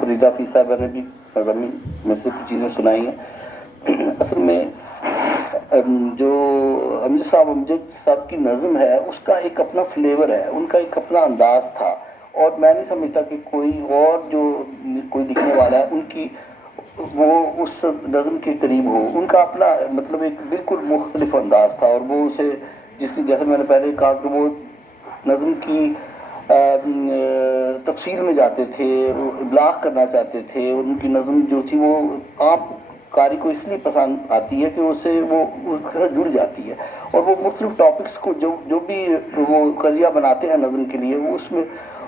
फरीदा फी साहबा ने भी प्रोग्रामिंग में से कुछ चीज़ें सुनाई हैं। असल में जो अमजद साहब की नज़म है उसका एक अपना फ्लेवर है, उनका एक अपना अंदाज था, और मैं नहीं समझता कि कोई और जो कोई लिखने वाला है उनकी वो उस नज़म के करीब हो। उनका अपना मतलब एक बिल्कुल मुख्तलिफ अंदाज था, और वो उसे जिसकी जैसे मैंने पहले कहा कि वो नज़म की तफसील में जाते थे, इब्लाग करना चाहते थे। उनकी नज़म जो थी वो आम कारी को इसलिए पसंद आती है कि उससे वो उसके साथ जुड़ जाती है, और वो मुख्तलिफ टॉपिक्स को जो भी वो कज़िया बनाते हैं नज़म के लिए, वो उसमें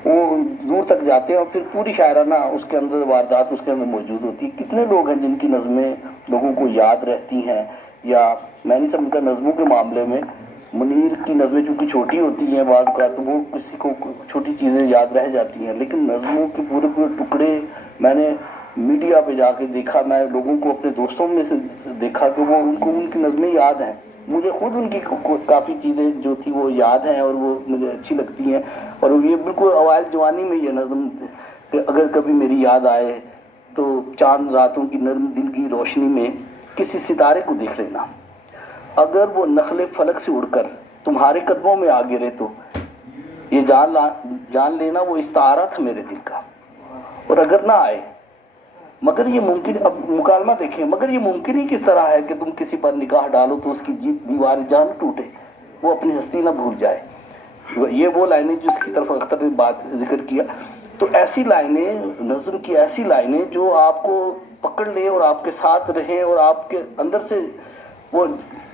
वो दूर तक जाते हैं, और फिर पूरी शायराना उसके अंदर वारदात उसके अंदर मौजूद होती है। कितने लोग हैं जिनकी नज़में लोगों को याद रहती हैं, या मैं नहीं समझता नज़मों के मामले में मुनीर की नज़में चूँकि छोटी होती हैं बाद का, तो वो किसी को छोटी चीज़ें याद रह जाती हैं, लेकिन नज़मों के पूरे पूरे टुकड़े मैंने मीडिया पे जाके देखा, मैं लोगों को अपने दोस्तों में से देखा कि वो उनको उनकी नज़में याद हैं। मुझे खुद उनकी काफ़ी चीज़ें जो थी वो याद हैं और वो मुझे अच्छी लगती हैं, और ये बिल्कुल अवाइल जवानी में ये नज़म कि अगर कभी मेरी याद आए तो चांद रातों की नर्म दिल की रोशनी में किसी सितारे को देख लेना, अगर वो नखले फलक से उड़कर तुम्हारे कदमों में आ गिरे तो ये जान लेना वो इस्तारा था मेरे दिल का, और अगर ना आए मगर ये मुमकिन, अब मुकालमा देखें, मगर ये मुमकिन ही किस तरह है कि तुम किसी पर निगाह डालो तो उसकी दीवार जान टूटे, वो अपनी हस्ती ना भूल जाए। ये वो लाइनें जिसकी तरफ अख्तर ने बात जिक्र किया। तो ऐसी लाइनें, नज़म की ऐसी लाइनें जो आपको पकड़ ले और आपके साथ रहे और आपके अंदर से वो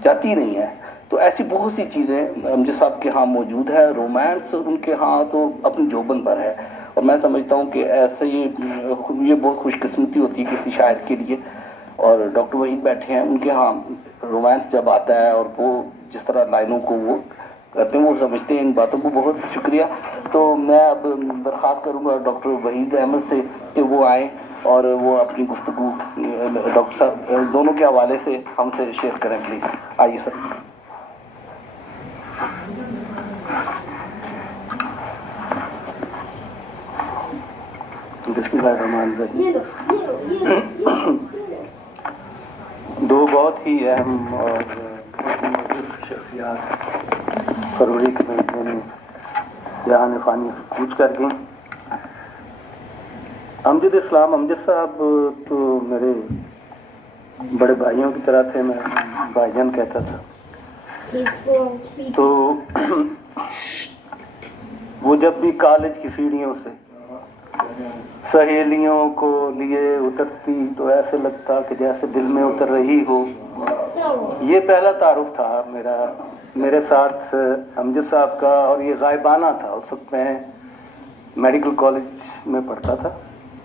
जाती नहीं है। तो ऐसी बहुत सी चीज़ें अमजद साहब के यहाँ मौजूद है। रोमांस उनके यहाँ तो अपनी जोबन पर है, और मैं समझता हूँ कि ऐसे ये बहुत खुशकिस्मती होती है किसी शायर के लिए। और डॉक्टर वहीद बैठे हैं, उनके यहाँ रोमांस जब आता है और वो जिस तरह लाइनों को वो करते हैं वो समझते हैं इन बातों को। बहुत शुक्रिया। तो मैं अब दरख्वास्त करूँगा डॉक्टर वहीद अहमद से कि वो आए और वो अपनी गुफ्तगू डॉक्टर साहब दोनों के हवाले से हमसे शेयर करें प्लीज़। आइए सर। दो बहुत ही अहम और शख्सियात फरवरी के महीने में जहान फ़ानी कूच कर गई। अमजद इस्लाम अमजद साहब तो मेरे बड़े भाइयों की तरह थे, मैं भाईजान कहता था। तो वो जब भी कॉलेज की सीढ़ियों से सहेलियों को लिए उतरती तो ऐसे लगता कि जैसे दिल में उतर रही हो। ये पहला तारुफ था मेरे साथ अमजद साहब का, और ये गायबाना था। उस वक्त मैं मेडिकल कॉलेज में पढ़ता था,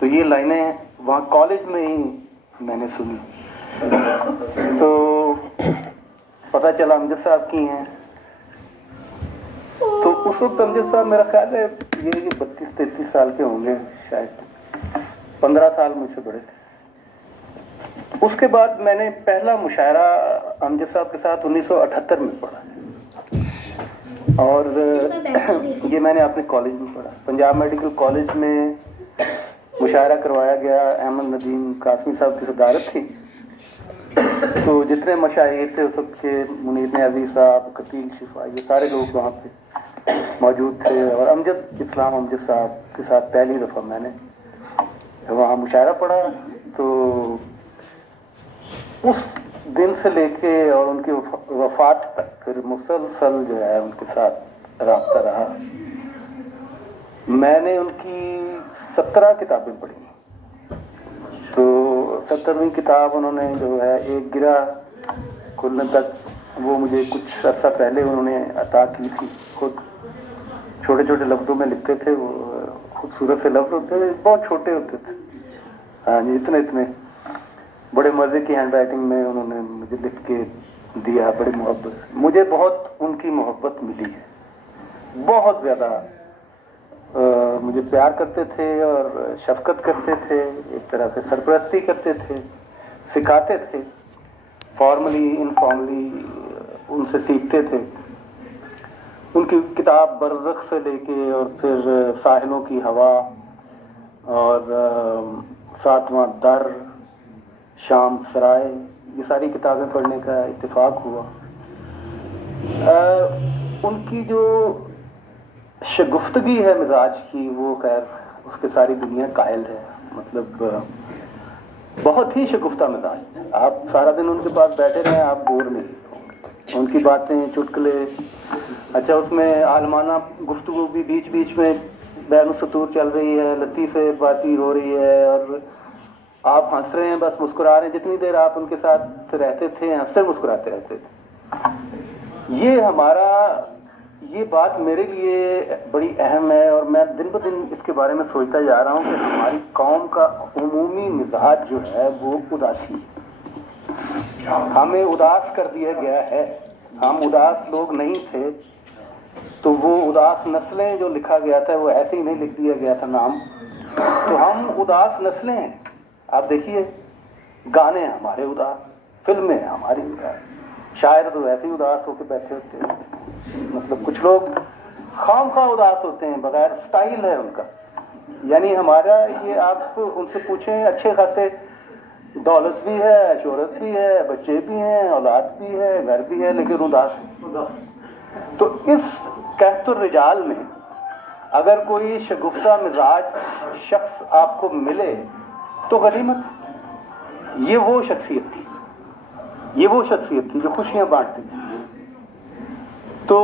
तो ये लाइनें वहाँ कॉलेज में ही मैंने सुनी। तो पता चला अमजद साहब की हैं। तो उस वक्त अमजद साहब मेरा ख्याल है ये 32-33 साल के होंगे, शायद 15 साल मुझसे बड़े थे। उसके बाद मैंने पहला मुशायरा अमजद साहब के साथ 1978 में पढ़ा, और ये मैंने अपने कॉलेज में पढ़ा। पंजाब मेडिकल कॉलेज में मुशायरा करवाया गया। अहमद नदीम कासमी साहब की सदारत थी। तो जितने मशाहिर थे उस वक्त के, मुनीर नियाज़ी साहब, कतील शिफा, ये सारे लोग वहाँ पे मौजूद थे। और अमजद इस्लाम अमजद साहब के साथ पहली दफ़ा मैंने वहाँ मुशायरा पढ़ा। तो उस दिन से लेके और उनकी वफ़ात तक फिर मुसलसल जो है उनके साथ राब्ता रहा। मैंने उनकी 17 किताबें पढ़ी। तो 17वीं किताब उन्होंने जो है एक गिरा कुल्ल तक, वो मुझे कुछ अर्सा पहले उन्होंने अता की थी। खुद छोटे छोटे लफ्ज़ों में लिखते थे, वो खूबसूरत से लफ्ज़ होते थे, बहुत छोटे होते थे। हाँ जी, इतने बड़े मज़े की हैंड राइटिंग में उन्होंने मुझे लिख के दिया, बड़ी मोहब्बत से। मुझे बहुत उनकी मोहब्बत मिली है, बहुत ज़्यादा मुझे प्यार करते थे और शफ़क़त करते थे, एक तरह से सरपरस्ती करते थे, सिखाते थे, फॉर्मली इनफॉर्मली उनसे सीखते थे। उनकी किताब बरज़ख से लेके और फिर साहिलों की हवा, اور ساتواں در، شام سرائے، یہ ساری کتابیں پڑھنے کا اتفاق ہوا۔ ان کی جو شگفتگی ہے مزاج کی، وہ خیر اس کے ساری دنیا قائل ہے، مطلب بہت ہی شگفتہ مزاج تھے۔ آپ سارا دن ان کے پاس بیٹھے رہیں آپ بور نہیں ہوں گے۔ ان کی باتیں، چٹکلے، اچھا اس میں عالمانہ گفتگو بھی بیچ بیچ میں بین السطور چل رہی ہے، لطیفے باتیں ہو رہی ہے، اور آپ ہنس رہے ہیں، بس مسکرا رہے ہیں۔ جتنی دیر آپ ان کے ساتھ رہتے تھے ہنستے مسکراتے رہتے تھے۔ یہ بات میرے لیے بڑی اہم ہے، اور میں دن بہ دن اس کے بارے میں سوچتا جا رہا ہوں کہ ہماری قوم کا عمومی مزاج جو ہے وہ اداسی ہے۔ ہمیں اداس کر دیا گیا ہے۔ ہم اداس لوگ نہیں تھے، تو وہ اداس نسلیں جو لکھا گیا تھا وہ ایسے ہی نہیں لکھ دیا گیا تھا نام، تو ہم اداس نسلیں ہیں۔ آپ دیکھیے گانے ہمارے اداس، فلمیں ہماری اداس، شاعر تو ایسے ہی اداس ہو کے بیٹھے ہوتے ہیں۔ مطلب کچھ لوگ خام خواہ اداس ہوتے ہیں، بغیر سٹائل ہے ان کا۔ یعنی ہمارا یہ، آپ ان سے پوچھیں، اچھے خاصے دولت بھی ہے، شہرت بھی ہے، بچے بھی ہیں، اولاد بھی ہے، گھر بھی ہے، لیکن اداس ہے۔ تو اس کہت الرجال میں اگر کوئی شگفتہ مزاج شخص آپ کو ملے تو غنیمت۔ یہ وہ شخصیت تھی جو خوشیاں بانٹتی تھی۔ تو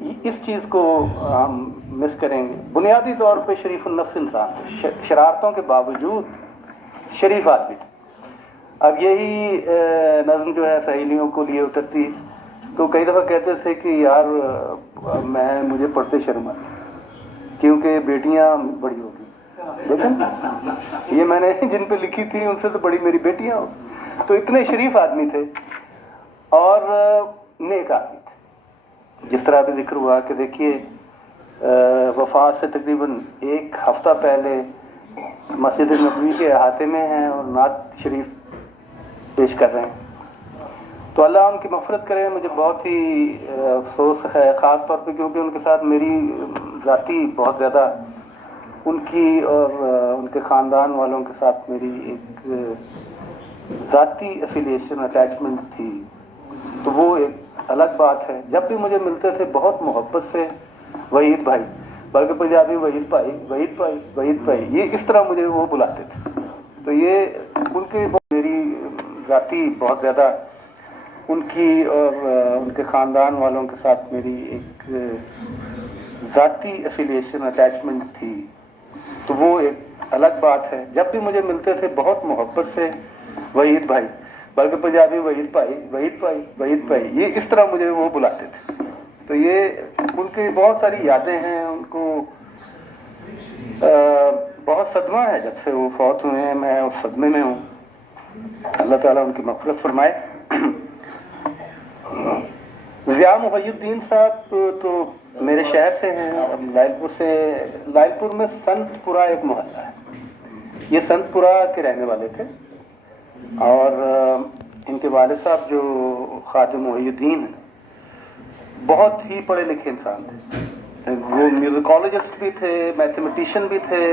اس چیز کو ہم مس کریں گے۔ بنیادی طور پہ شریف النفس انسان تھے، شرارتوں کے باوجود شریف آدمی تھے۔ اب یہی نظم جو ہے سہیلیوں کو لیے اترتی، تو کئی دفعہ کہتے تھے کہ یار مجھے پڑھتے شرم آئی کیونکہ بیٹیاں بڑی ہو گئی، لیکن یہ میں نے جن پہ لکھی تھی ان سے تو بڑی میری بیٹیاں ہو۔ تو اتنے شریف آدمی تھے اور نیک آدمی تھے۔ جس طرح بھی ذکر ہوا کہ دیکھیے وفات سے تقریباً 1 ہفتہ پہلے مسجد نبوی کے احاطے میں ہیں اور نعت شریف پیش کر رہے ہیں۔ تو اللہ ان کی مغفرت کرے۔ مجھے بہت ہی افسوس ہے، خاص طور پہ کیونکہ ان کے ساتھ میری ذاتی بہت زیادہ، ان کی اور ان کے خاندان والوں کے ساتھ میری ایک ذاتی ایفیلیشن، اٹیچمنٹ تھی، تو وہ ایک الگ بات ہے۔ جب بھی مجھے ملتے تھے بہت محبت سے وحید بھائی، بلکہ پنجابی وحید بھائی، وحید بھائی، وحید بھائی، یہ اس طرح مجھے وہ بلاتے تھے۔ تو یہ ان کی میری ذاتی بہت زیادہ، ان کی اور ان کے خاندان والوں کے ساتھ میری ایک ذاتی ایفیلیشن، اٹیچمنٹ تھی، تو وہ ایک الگ بات ہے۔ جب بھی مجھے ملتے تھے بہت محبت سے وحید بھائی، بلکہ پنجابی وحید بھائی، وحید بھائی، وحید بھائی، یہ اس طرح مجھے وہ بلاتے تھے۔ تو یہ ان کی بہت ساری یادیں ہیں۔ ان کو بہت صدمہ ہے جب سے وہ فوت ہوئے ہیں، میں اس صدمے میں ہوں۔ اللہ تعالیٰ ان کی مغفرت فرمائے۔ ضیاء محی الدین صاحب تو میرے شہر سے ہیں، اور لائل پور میں سنت پورہ ایک محلہ ہے، یہ سنت پورہ کے رہنے والے تھے، اور ان کے والد صاحب جو خواجہ محی الدین ہیں بہت ہی پڑھے لکھے انسان تھے۔ وہ میوزیکالوجسٹ بھی تھے، میتھمیٹیشین بھی تھے،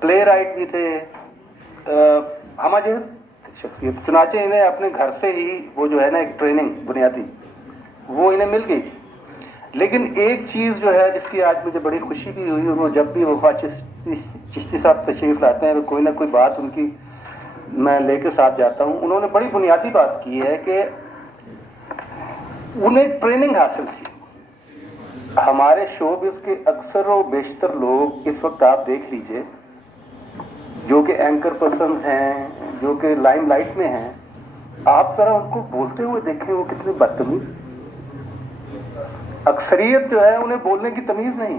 پلے رائٹ بھی تھے، ہمہ جہت شخصیت۔ چنانچہ انہیں اپنے گھر سے ہی وہ جو ہے نا ایک ٹریننگ بنیادی وہ انہیں مل گئی تھی۔ لیکن ایک چیز جو ہے جس کی آج مجھے بڑی خوشی بھی ہوئی، وہ جب بھی وفا چشتی صاحب تشریف لاتے ہیں تو کوئی نہ کوئی بات ان کی میں لے کے ساتھ جاتا ہوں۔ انہوں نے بڑی بنیادی بات کی ہے کہ انہیں ٹریننگ حاصل تھی۔ ہمارے شوبز کے اکثر و بیشتر لوگ اس وقت آپ دیکھ لیجئے جو کہ اینکر پرسنز ہیں، جو کہ لائم لائٹ میں ہیں، آپ ذرا ان کو بولتے ہوئے دیکھیں وہ کتنے بدتمیز۔ اکثریت جو ہے انہیں بولنے کی تمیز نہیں،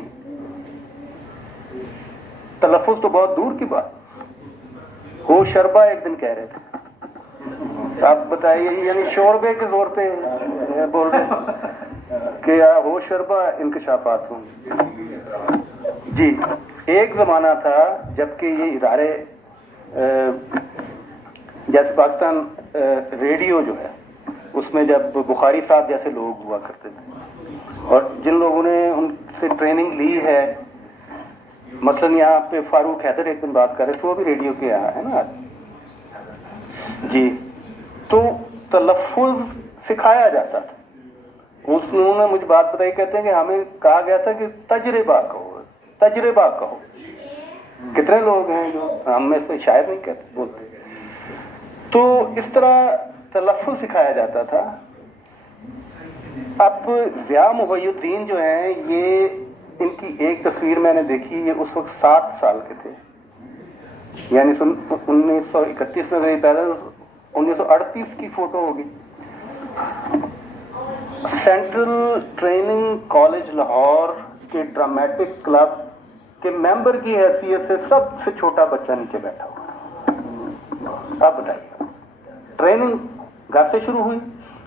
تلفظ تو بہت دور کی بات۔ ہو شربا ایک دن کہہ رہے تھے، آپ بتائیے، یعنی شوربے کے زور پہ بول رہے کہ ہو شربا انکشافات ہوں۔ جی ایک زمانہ تھا جب کہ یہ ادارے جیسے پاکستان ریڈیو جو ہے اس میں جب بخاری صاحب جیسے لوگ ہوا کرتے تھے، اور جن لوگوں نے ان سے ٹریننگ لی ہے मसलन यहाँ पे फारूक हैदर एक दिन बात कर रहे थे, वो भी रेडियो के यहाँ है ना आज जी, तो तलफ़ुज़ सिखाया जाता था। उन्होंने मुझे बात बताई, कहते हैं कि हमें कहा गया था कि तजर्बा कहो, तजर्बा कहो। कितने लोग हैं जो हम में से शायद नहीं कहते बोलते। तो इस तरह तलफ़ुज़ सिखाया जाता था। अब ज़िया मुहय्यिद्दीन जो हैं, ये इनकी एक तस्वीर मैंने देखी, ये उस वक्त 7 साल के थे, यानी 1931 में मेरी पैदा, 1938 की फ़ोटो होगी। सेंट्रल ट्रेनिंग कॉलेज लाहौर के ड्रामेटिक क्लब के मेंबर की हैसियत से सबसे छोटा बच्चा नीचे बैठा हुआ। आप बताइए, ट्रेनिंग घर से शुरू हुई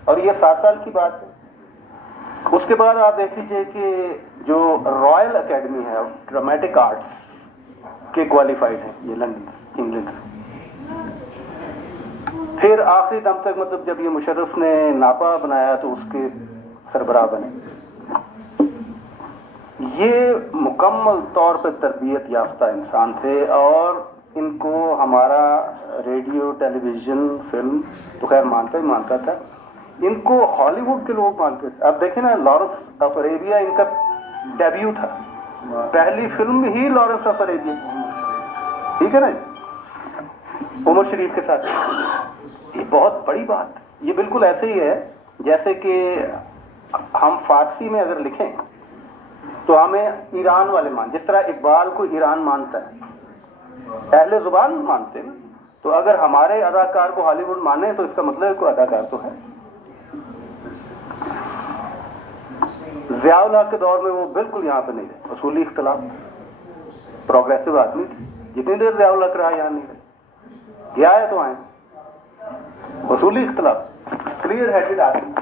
और ये 7 साल की बात है। उसके बाद आप देख लीजिए कि जो रॉयल एकेडमी है ड्रामेटिक आर्ट्स के क्वालिफाइड हैं ये लंदन इंग्लैंड से। फिर आखिरी दम तक, मतलब जब ये मुशर्रफ ने नापा बनाया तो उसके सरबराह बने। ये मुकम्मल तौर पर तरबियत याफ्ता इंसान थे और इनको हमारा रेडियो, टेलीविज़न, फिल्म तो खैर मानता था, इनको हॉलीवुड के लोग मानते थे। अब देखें ना, लॉरेंस ऑफ अरेबिया इनका डेब्यू था, पहली film he Lawrence of Arabia, ठीक है ना, उमर शरीफ के साथ। ये बहुत बड़ी बात, ये बिल्कुल ऐसे ही है जैसे कि हम फारसी में अगर लिखें तो हमें ईरान वाले जिस तरह इकबाल को ईरान मानता है, अहले ज़ुबान मानते हैं ना, तो अगर हमारे अदाकार को हॉलीवुड माने तो इसका मतलब कोई अदाकार तो है। ज़िया-उल हक के दौर में वो बिल्कुल यहाँ पे नहीं रहे, उसूली इख्तलाफ, प्रोग्रेसिव आदमी थे। जितनी देर ज़िया-उल हक रहा यहाँ नहीं रहे, गया है तो आए, उसूली इख्तलाफ, क्लियर हेडेड आदमी।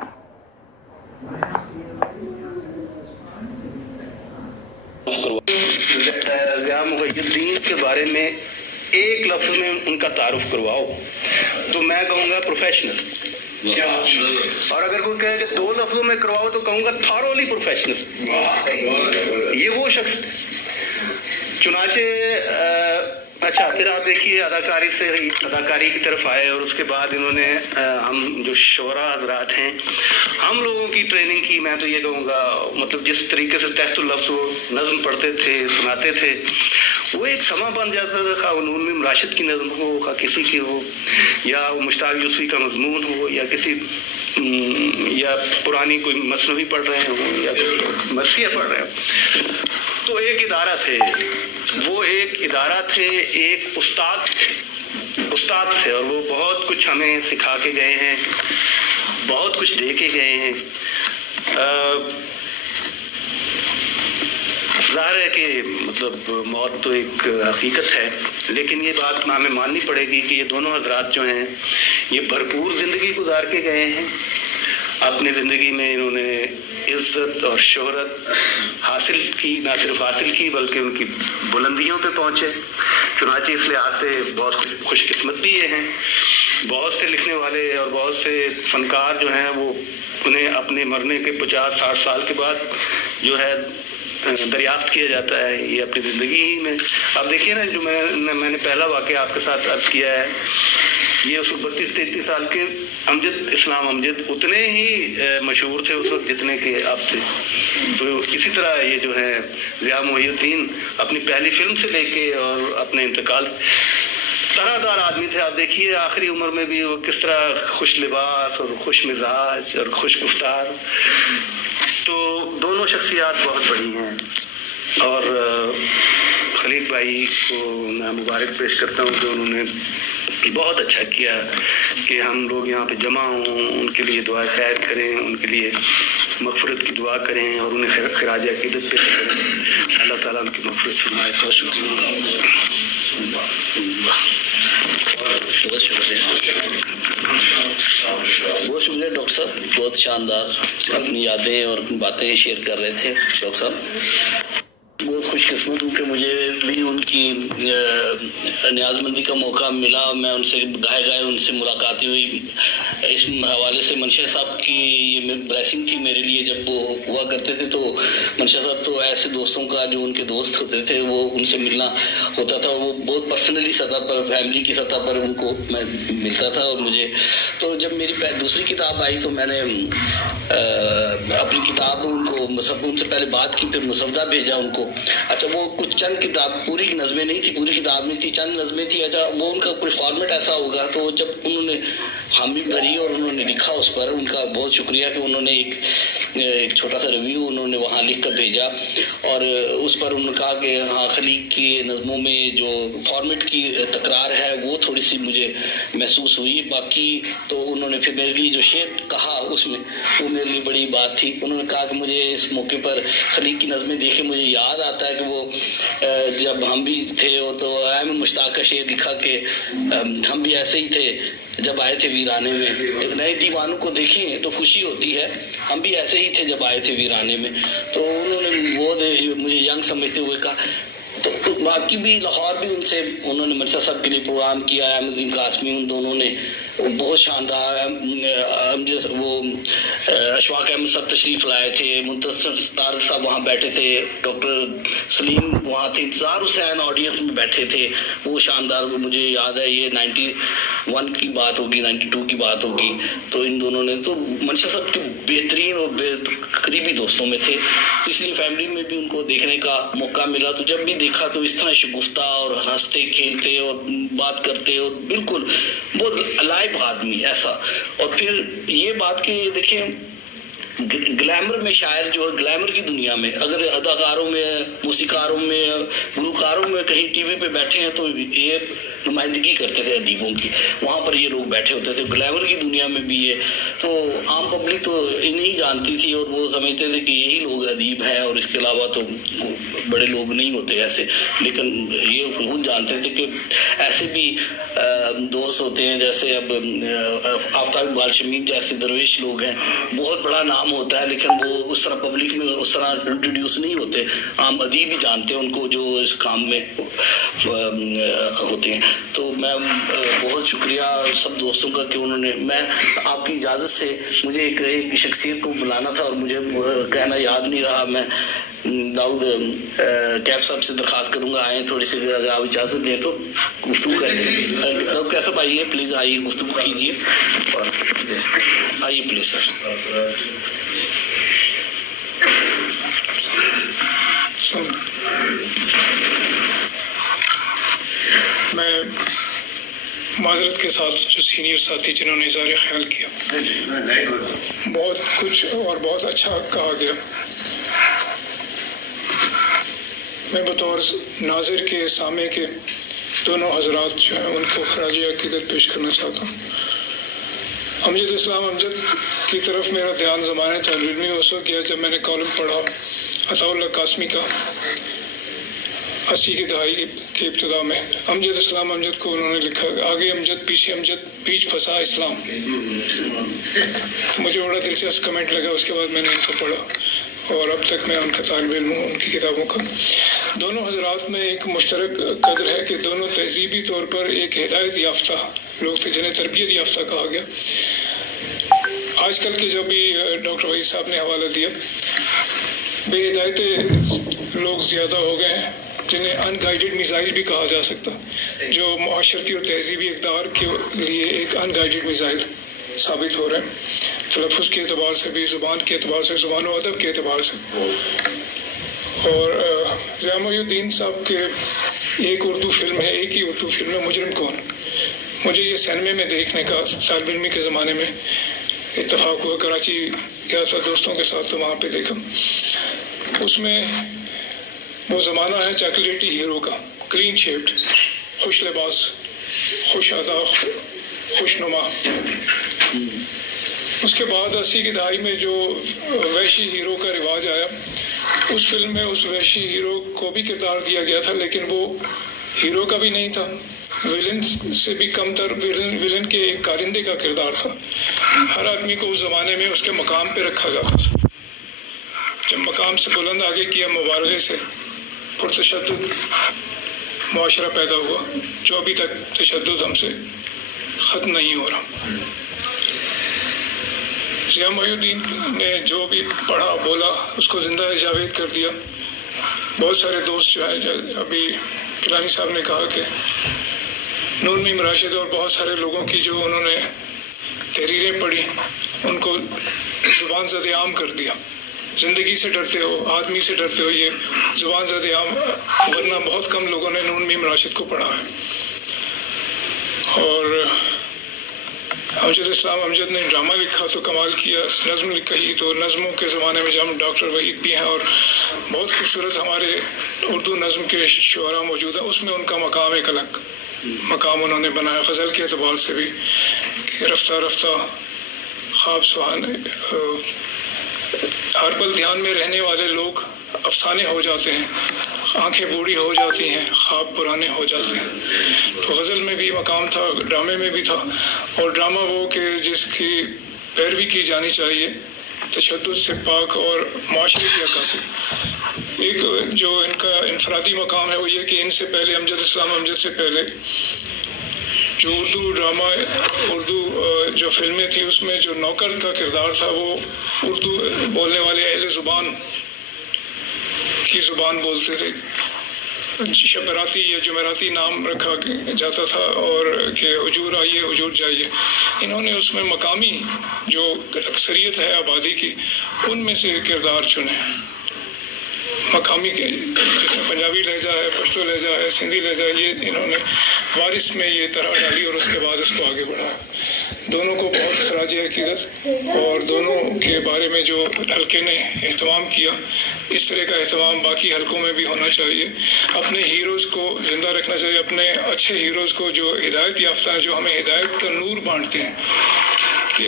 ज़िया मुहय्यिद्दीन के बारे में एक लफ्ज़ में उनका तारुफ करवाओ तो मैं कहूँगा प्रोफेशनल, और अगर कोई कहे कि 2 लफ्ज़ों में करवाओ तो कहूँगा थॉरोली प्रोफेशनल। ये वो शख्स चुनाचे। अच्छा, फिर आप देखिए अदाकारी से अदाकारी की तरफ आए और उसके बाद इन्होंने हम जो शोरा हजरात हैं, हम लोगों की ट्रेनिंग की। मैं तो ये कहूँगा, मतलब जिस तरीके से तहत लफ्ज़ वो नज़म पढ़ते थे, सुनाते थे, वो एक समा बन जाता था। खा उनमें राशिद की नज़म हो, खा किसी की हो, या मुश्ताक यूसुफ़ी का मज़मून हो, या किसी या पुरानी कोई मसनवी पढ़ रहे हो या मसीह पढ़ रहे हो, तो एक इदारा थे, वो एक इदारा थे, एक उस्ताद थे और वो बहुत कुछ हमें सिखा के गए हैं, बहुत कुछ दे के गए हैं। ज़ाहिर है कि मतलब मौत तो एक हकीकत है, लेकिन ये बात हमें माननी पड़ेगी कि ये दोनों हजरात जो हैं ये भरपूर ज़िंदगी गुजार के गए हैं। अपनी ज़िंदगी में इन्होंने इज़्ज़त और शोहरत हासिल की, ना सिर्फ हासिल की बल्कि उनकी बुलंदियों पे पहुँचे। चुनांचे इस लिहाज से बहुत खुशकिस्मत भी ये हैं। बहुत से लिखने वाले और बहुत से फ़नकार जो हैं वो उन्हें अपने मरने के 50-60 साल के बाद जो है दरियाफ्त किया जाता है, ये अपनी ज़िंदगी ही में। अब देखिए ना, जो मैंने पहला वाक़या आपके साथ अर्ज़ किया है, ये उस 32-33 साल के अमजद, इस्लाम अमजद उतने ही मशहूर थे उस वक्त जितने के अब थे। तो इसी तरह ये जो है ज़िया मुहय्यिद्दीन अपनी पहली फिल्म से लेके और अपने इंतकाल तरहदार आदमी थे। आप देखिए आखिरी उम्र में भी वो किस तरह खुश लिबास और खुश मिजाज और खुश गुफ्तार। तो दोनों शख्सियात बहुत बड़ी हैं और खलील भाई को मैं मुबारक पेश करता हूँ कि उन्होंने बहुत अच्छा किया कि हम लोग यहाँ पे जमा हों, उनके लिए दुआ खैर करें, उनके लिए मग़फ़िरत की दुआ करें और उन्हें ख़िराज अक़ीदत पेश करें। अल्लाह ताला उनकी मग़फ़िरत फरमाए। बहुत शुक्रिया डॉक्टर साहब, बहुत शानदार अपनी यादें और बातें शेयर कर रहे थे डॉक्टर साहब। बहुत खुशकिस्मत हूँ कि मुझे भी उनकी उनकी न्याजमंदी का मौका मिला, मैं उनसे गाए उनसे मुलाकातें हुई। इस हवाले से मंशा साहब की ये ब्लेसिंग थी मेरे लिए। जब वो हुआ करते थे तो मंशा साहब तो ऐसे दोस्तों का जो उनके दोस्त होते थे वो उनसे मिलना होता था। वो बहुत पर्सनली सतह पर, फैमिली की सतह पर उनको मैं मिलता था। और मुझे तो जब मेरी दूसरी किताब आई तो मैंने अपनी किताब उनको उनसे पहले बात की, फिर मुसवदा भेजा उनको। अच्छा, वो कुछ चंद किताब, पूरी नज़में नहीं थी, पूरी किताब नहीं थी, चंद नज़में थी। अच्छा, वो उनका कोई फॉर्मेट ऐसा होगा, तो जब उन्होंने हामी भरी और उन्होंने लिखा उस पर, उनका बहुत शुक्रिया कि उन्होंने एक छोटा सा रिव्यू उन्होंने वहाँ लिख कर भेजा। और उस पर उन्होंने कहा कि हाँ, खलीक की नज़मों में जो फॉर्मेट की तकरार है वो थोड़ी सी मुझे महसूस हुई। बाकी तो उन्होंने फिर मेरे लिए जो शेर कहा उसमें, वो मेरे लिए बड़ी बात थी। उन्होंने कहा कि मुझे इस मौके पर खलीक की नज़में देख के मुझे याद आता है कि वो जब हम भी थे और तो मैं मुश्ताक का शेर लिखा कि हम भी ऐसे ही थे जब आए थे वीराने में। एक नए दीवानों को देखें तो खुशी होती है, हम भी ऐसे ही थे जब आए थे वीराने में। तो उन्होंने बहुत मुझे यंग समझते हुए कहा। तो बाकी भी लाहौर भी उन्होंने मंशा साहब के लिए प्रोग्राम किया, अहमदीन कासमी, उन दोनों ने बहुत शानदार। वो अशफाक अहमद साहब तशरीफ़ लाए थे, मुंतज़र तारक साहब वहाँ बैठे थे, डॉक्टर सलीम वहाँ थे, इंतज़ार हुसैन ऑडियंस में बैठे थे, वो शानदार। मुझे याद है ये 91 की बात होगी, 92 की बात होगी। तो इन दोनों ने तो मंशा साहब के बेहतरीन और करीबी दोस्तों में थे, तो इसलिए फैमिली में भी उनको देखने का मौका मिला। तो जब भी देखा तो इस तरह शगुफ्ता और हंसते खेलते और बात करते और बिल्कुल बहुत अलाइव आदमी ऐसा। और फिर ये बात कि देखें, ग्लैमर में शायर जो है, ग्लैमर की दुनिया में अगर अदाकारों में, मौसीकारों में, गुलकारों में कहीं टीवी पे बैठे हैं तो ये नुमाइंदगी करते थे अदीबों की, वहाँ पर ये लोग बैठे होते थे। ग्लैमर की दुनिया में भी ये तो आम पब्लिक तो इन्हीं जानती थी और वो समझते थे कि यही लोग अदीब हैं और इसके अलावा तो बड़े लोग नहीं होते ऐसे। लेकिन ये खुद जानते थे कि ऐसे भी दोस्त होते हैं, जैसे अब आफ्ताब इकबाल शमीम जैसे दरवेश लोग हैं, बहुत बड़ा नाम होता है लेकिन वो उस तरह पब्लिक में उस तरह इंट्रोड्यूस नहीं होते। आम अदीब ही जानते हैं उनको जो इस काम में होते हैं। तो मैं बहुत शुक्रिया सब दोस्तों का कि उन्होंने, मैं आपकी इजाज़त से मुझे एक शख्सियत को बुलाना था और मुझे कहना याद नहीं रहा। मैं दाऊद कैफ साहब से दरख्वास्त करूँगा आए थोड़ी सी, अगर आप इजाज़त दें तो गुफ्तगू करेंगे। दाऊद कैफ साहब आइए प्लीज़, आइए गुफ्तगू कीजिए और आइए प्लीज़ सर। मैं माजरत के साथ जो सीनियर साथी जिन्होंने इज़हार ख्याल किया, बहुत कुछ और बहुत अच्छा कहा गया। मैं बतौर नाज़िर के, सामे के दोनों हजरात जो हैं उनको खराज अक़ीदत पेश करना चाहता हूँ। अमजद इस्लाम अमजद की तरफ मेरा ध्यान ज़माने तालिब इल्मी में उस वक्त गया जब मैंने कॉलम पढ़ा अताउल्लाह कासमी का 80 की दहाई के इब्तिदा में। अमजद इस्लाम अमजद को उन्होंने लिखा, आगे अमजद पीछे अमजद, बीच फंसा इस्लाम। तो मुझे बड़ा दिलचस्प कमेंट लगा। उसके बाद मैंने इनको पढ़ा और अब तक मैं उनका तालिब इल्म हूँ उनकी किताबों का। दोनों हजरात में एक मुश्तरक कदर है कि दोनों तहजीबी तौर पर एक हिदायत याफ्ता लोग थे जिन्हें तरबियत याफ्ता कहा गया। आजकल के जो भी डॉक्टर वहीद साहब ने हवाला दिया, बेहिदायत लोग ज़्यादा हो गए हैं जिन्हें अनगाइडेड मिसाइल भी कहा जा सकता, जो माशरती और तहजीबी इक़दार के लिए एक अनगाइडेड मिसाइल साबित हो रहे हैं, तलफ़ुज़ के अतबार से भी, ज़ुबान के अतबार से, ज़ुबान व अदब के अतबार से। और ज़िया मोइनुद्दीन साहब के एक उर्दू फिल्म है, एक ही उर्दू फिल्म है मुजरिम कौन। मुझे ये सिनेमा में देखने का तालिब इल्मी के ज़माने में इत्तफ़ाक़ हुआ, कराची गया था दोस्तों के साथ तो वहाँ पे देखा। उसमें वो ज़माना है चॉकलेटी हीरो का, क्लीन शेव्ड, खुश लिबास, खुश अदा, खुशनुमा। उसके बाद 80 की दहाई में जो वैशी हीरो का रिवाज आया, उस फिल्म में उस वैशी हीरो को भी किरदार दिया गया था, लेकिन वो हीरो का भी नहीं था, विलन से भी कम तर, विलन के एक कारिंदे का किरदार था। हर आदमी को उस ज़माने में उसके मकाम पे रखा जाता था। जब मकाम से बुलंद आगे किया मुबारगे से, पुरतशद्दुद معاشرہ پیدا ہوا جو ابھی تک تشدد ہم سے ختم نہیں ہو رہا۔ ضیاء محی الدین نے جو بھی پڑھا بولا اس کو زندہ جاوید کر دیا۔ بہت سارے دوست جو ہیں، ابھی کیلانی صاحب نے کہا کہ نون میم راشد اور بہت سارے لوگوں کی جو انہوں نے تحریریں پڑھی ان کو زبان زد عام کر دیا۔ زندگی سے ڈرتے ہو، آدمی سے ڈرتے ہو، یہ زبان زد عام، ورنہ بہت کم لوگوں نے نون میم راشد کو پڑھا ہے۔ اور امجد اسلام امجد نے ڈرامہ لکھا تو کمال کیا، نظم لکھی تو نظموں کے زمانے میں جب ڈاکٹر وحید بھی ہیں اور بہت خوبصورت ہمارے اردو نظم کے شعراء موجود ہیں، اس میں ان کا مقام ایک الگ مقام انہوں نے بنایا۔ غزل کے اعتبار سے بھی کہ رفتہ رفتہ خواب سہانے، ہر پل دھیان میں رہنے والے لوگ افسانے ہو جاتے ہیں، آنکھیں بوڑھی ہو جاتی ہیں، خواب پرانے ہو جاتے ہیں۔ تو غزل میں بھی مقام تھا، ڈرامے میں بھی تھا، اور ڈرامہ وہ کہ جس کی پیروی کی جانی چاہیے، تشدد سے پاک اور معاشرے کی عکاسی۔ ایک جو ان کا انفرادی مقام ہے وہ یہ کہ ان سے پہلے امجد اسلام امجد سے پہلے جو اردو ڈرامہ، اردو جو فلمیں تھیں اس میں جو نوکر کا کردار تھا وہ اردو بولنے والے اہل زبان کی زبان بولتے تھے۔ شبراتی یا جمعراتی نام رکھا جاتا تھا اور کہ حجور آئیے حجور جائیے۔ انہوں نے اس میں مقامی جو اکثریت ہے آبادی کی ان میں سے کردار چنے، مقامی کے جس میں پنجابی لہجہ ہے، پشتو لہجہ ہے، سندھی لہجہ ہے، یہ انہوں نے وارث میں یہ طرح ڈالی اور اس کے بعد اس کو آگے بڑھایا۔ دونوں کو بہت خراج عقیدت، اور دونوں کے بارے میں جو حلقے نے اہتمام کیا اس طرح کا اہتمام باقی حلقوں میں بھی ہونا چاہیے۔ اپنے ہیروز کو زندہ رکھنا چاہیے، اپنے اچھے ہیروز کو جو ہدایت یافتہ ہیں، جو ہمیں ہدایت کا نور بانٹتے ہیں، کہ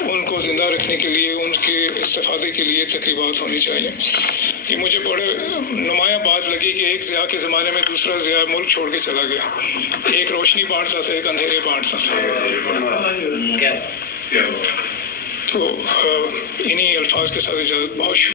ان کو زندہ رکھنے کے لیے، ان کے استفادے کے لیے تقریبات ہونی چاہیے۔ یہ مجھے بڑے نمایاں بات لگی کہ ایک ضیاء کے زمانے میں دوسرا ضیاء ملک چھوڑ کے چلا گیا، ایک روشنی بانٹتا تھا، ایک اندھیرے بانٹتا تھا۔ تو انہی الفاظ کے ساتھ اجازت، بہت